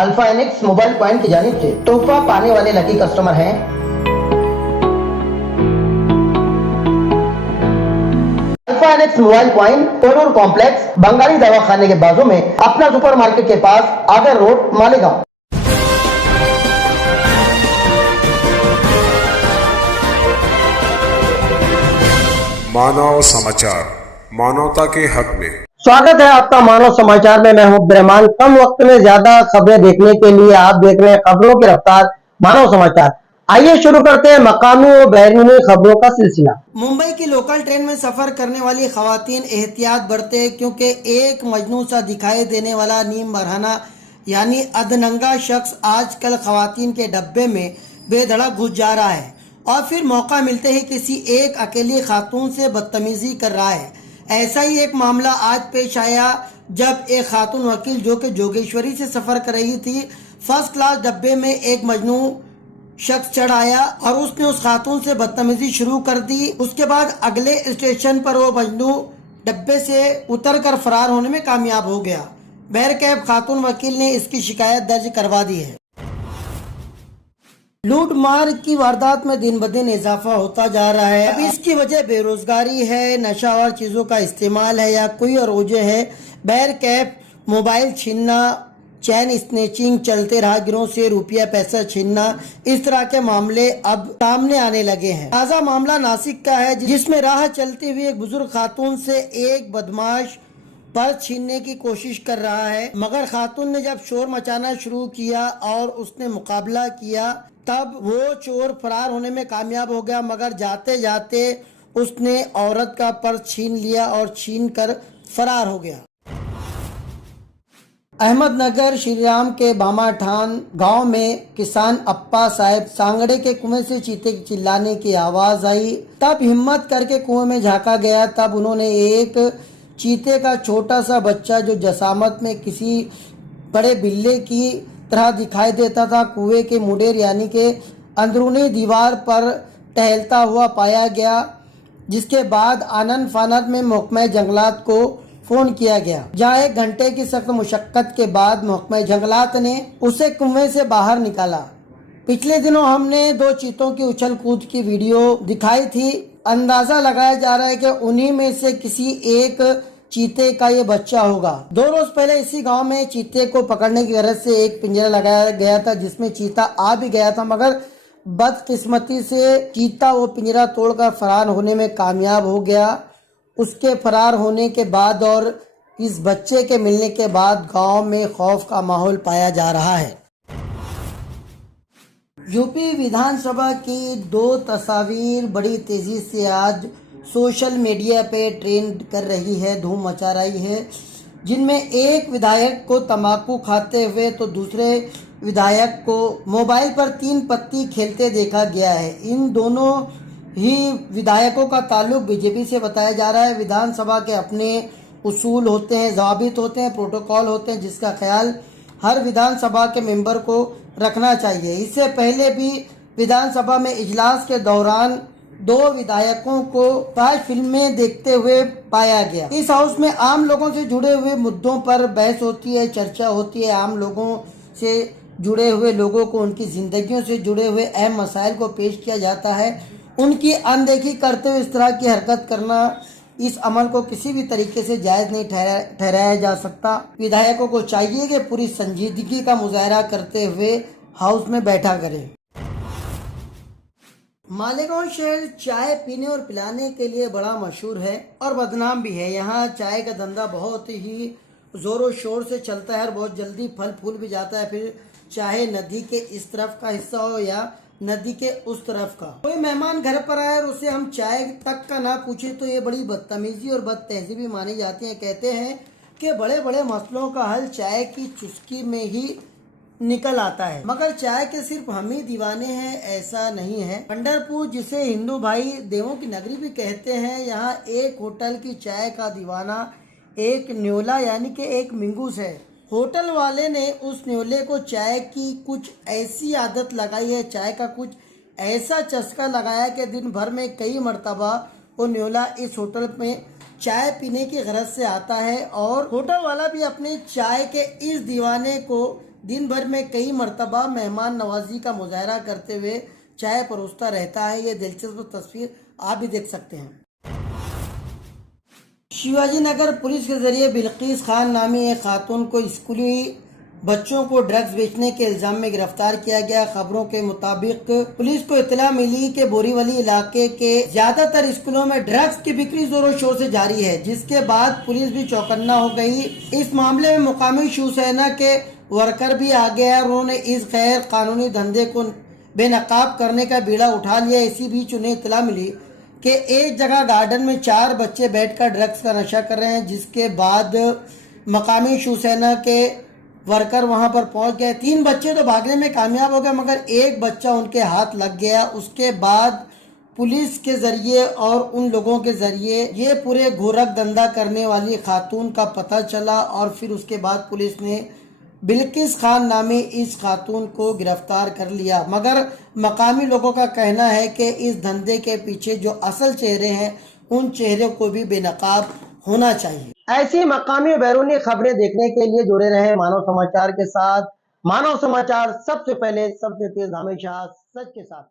Alpha एनिक्स mobile point की जानिब से तोहफा पाने वाले लकी कस्टमर हैं। अल्फा एनिक्स मोबाइल पॉइंट कोडूर कॉम्प्लेक्स बंगाली दवाखाने के बाजू में अपना सुपरमार्केट के पास आगर रोड मालेगांव। मानव समाचार, मानवता के हक में। स्वागत है आपका मानव समाचार में। मैं हूं अब्दुर्रहमान। कम वक्त में ज्यादा खबरें देखने के लिए आप देख रहे हैं खबरों की रफ्तार मानव समाचार। आइए शुरू करते हैं मकामी और बैरूनी खबरों का सिलसिला। मुंबई की लोकल ट्रेन में सफर करने वाली खवातीन एहतियात बरते, क्योंकि एक मजनू सा दिखाई देने वाला नीम बरहाना यानी अधनंगा शख्स आजकल खवातीन के डब्बे में बेधड़क घुस जा रहा है और फिर मौका मिलते ही किसी एक अकेली खातून से बदतमीजी कर रहा है। ऐसा ही एक मामला आज पेश आया जब एक खातून वकील जो कि जोगेश्वरी से सफर कर रही थी, फर्स्ट क्लास डब्बे में एक मजनू शख्स चढ़ आया और उसने उस खातून से बदतमीजी शुरू कर दी। उसके बाद अगले स्टेशन पर वो मजनू डब्बे से उतरकर फरार होने में कामयाब हो गया। बहरकैफ खातून वकील ने इसकी शिकायत दर्ज करवा दी है। लूट मार की वारदात में दिन ब दिन इजाफा होता जा रहा है। अब इसकी वजह बेरोजगारी है, नशा और चीजों का इस्तेमाल है या कोई और वजह है। बहरकैफ मोबाइल छीनना, चैन स्नेचिंग, चलते राहगीरों से रुपया पैसा छीनना, इस तरह के मामले अब सामने आने लगे हैं। ताज़ा मामला नासिक का है जिसमें राह चलते हुए एक बुजुर्ग खातून से एक बदमाश पर्स छीनने की कोशिश कर रहा है, मगर खातून ने जब शोर मचाना शुरू किया और उसने मुकाबला किया तब वो चोर फरार होने में कामयाब हो गया, मगर जाते जाते उसने औरत का पर्स छीन लिया और छीन कर फरार हो गया। अहमदनगर श्रीराम के बामाठान गांव में किसान अप्पा साहब सांगड़े के कुएं से चीते के चिल्लाने की आवाज आई। तब हिम्मत करके कुएं में झांका गया, तब उन्होंने एक चीते का छोटा सा बच्चा जो जसामत में किसी बड़े बिल्ले की तरह दिखाई देता था, कुएं के मुडेर यानी के अंदरूनी दीवार पर टहलता हुआ पाया गया, जिसके बाद आनन फानन में महकमा जंगलात को फोन किया गया, जहां 1 घंटे की सख्त मुशक्कत के बाद महकमा जंगलात ने उसे कुएं से बाहर निकाला। पिछले दिनों हमने 2 चीतों की उछल कूद की वीडियो दिखाई थी। अंदाजा लगाया जा रहा है कि उन्हीं में से किसी एक चीते का ये बच्चा होगा। 2 रोज पहले इसी गांव में चीते को पकड़ने की गरज से एक पिंजरा लगाया गया था, जिसमें चीता आ भी गया था, मगर बदकिस्मती से चीता वो पिंजरा तोड़कर फरार होने में कामयाब हो गया। उसके फरार होने के बाद और इस बच्चे के मिलने के बाद गांव में खौफ का माहौल पाया जा रहा है। यूपी विधानसभा की 2 तस्वीर बड़ी तेजी से आज सोशल मीडिया पे ट्रेंड कर रही है, धूम मचा रही है, जिनमें एक विधायक को तंबाकू खाते हुए तो दूसरे विधायक को मोबाइल पर 3 पत्ती खेलते देखा गया है। इन दोनों ही विधायकों का ताल्लुक बीजेपी से बताया जा रहा है। विधानसभा के अपने उसूल होते हैं, ज़ाबित होते हैं, प्रोटोकॉल होते हैं, जिसका ख्याल हर विधानसभा के मेंबर को रखना चाहिए। इससे पहले भी विधानसभा में इजलास के दौरान 2 विधायकों को 5 फिल्में देखते हुए पाया गया। इस हाउस में आम लोगों से जुड़े हुए मुद्दों पर बहस होती है, चर्चा होती है। आम लोगों से जुड़े हुए लोगों को उनकी जिंदगियों से जुड़े हुए अहम मसाइल को पेश किया जाता है। उनकी अनदेखी करते हुए इस तरह की हरकत करना, इस अमल को किसी भी तरीके से जायज नहीं ठहराया जा सकता। विधायकों को चाहिए कि पूरी संजीदगी का मुजाहरा करते हुए हाउस में बैठा करें। मालेगांव शहर चाय पीने और पिलाने के लिए बड़ा मशहूर है और बदनाम भी है। यहाँ चाय का धंधा बहुत ही जोरों शोर से चलता है और बहुत जल्दी फल फूल भी जाता है, फिर चाहे नदी के इस तरफ का हिस्सा हो या नदी के उस तरफ का। कोई मेहमान घर पर आए और उसे हम चाय तक का ना पूछे तो ये बड़ी बदतमीजी और बदतहजीबी मानी जाती है। कहते हैं कि बड़े बड़े मसलों का हल चाय की चुस्की में ही निकल आता है, मगर चाय के सिर्फ हम ही दीवाने हैं, ऐसा नहीं है। पंढरपुर, जिसे हिंदू भाई देवों की नगरी भी कहते हैं, यहाँ एक होटल की चाय का दीवाना एक न्योला यानी कि एक मिंगूस है। होटल वाले ने उस न्योले को चाय की कुछ ऐसी आदत लगाई है, चाय का कुछ ऐसा चस्का लगाया कि दिन भर में कई मर्तबा वो न्योला इस होटल में चाय पीने की गरज से आता है और होटल वाला भी अपने चाय के इस दीवाने को दिन भर में कई मर्तबा मेहमान नवाजी का मुजाहरा करते हुए चाय परोसता रहता है। ये दिलचस्प तस्वीर आप भी देख सकते हैं। शिवाजी नगर पुलिस के जरिए बिल्किस खान नामी एक खातून को स्कूली बच्चों को ड्रग्स बेचने के इल्जाम में गिरफ्तार किया गया। खबरों के मुताबिक पुलिस को इत्तला मिली कि बोरीवली इलाके के ज्यादातर स्कूलों में ड्रग्स की बिक्री जोरों शोर से जारी है, जिसके बाद पुलिस भी चौकन्ना हो गई। इस मामले में मुकामी शिवसेना के वर्कर भी आ गए और उन्होंने इस गैर कानूनी धंधे को बेनकाब करने का बीड़ा उठा लिया। इसी बीच उन्हें इत्तला मिली कि एक जगह गार्डन में 4 बच्चे बैठकर ड्रग्स का नशा कर रहे हैं, जिसके बाद मकामी शिवसेना के वर्कर वहां पर पहुंच गए। 3 बच्चे तो भागने में कामयाब हो गए, मगर एक बच्चा उनके हाथ लग गया। उसके बाद पुलिस के जरिए और उन लोगों के जरिए ये पूरे गोरख धंधा करने वाली खातून का पता चला और फिर उसके बाद पुलिस ने बिल्किस खान नामी इस खातून को गिरफ्तार कर लिया। मगर मकामी लोगों का कहना है कि इस धंधे के पीछे जो असल चेहरे हैं उन चेहरों को भी बेनकाब होना चाहिए। ऐसी मकामी बैरूनी खबरें देखने के लिए जुड़े रहे मानव समाचार के साथ। मानव समाचार सबसे पहले सबसे तेज हमेशा सच के साथ।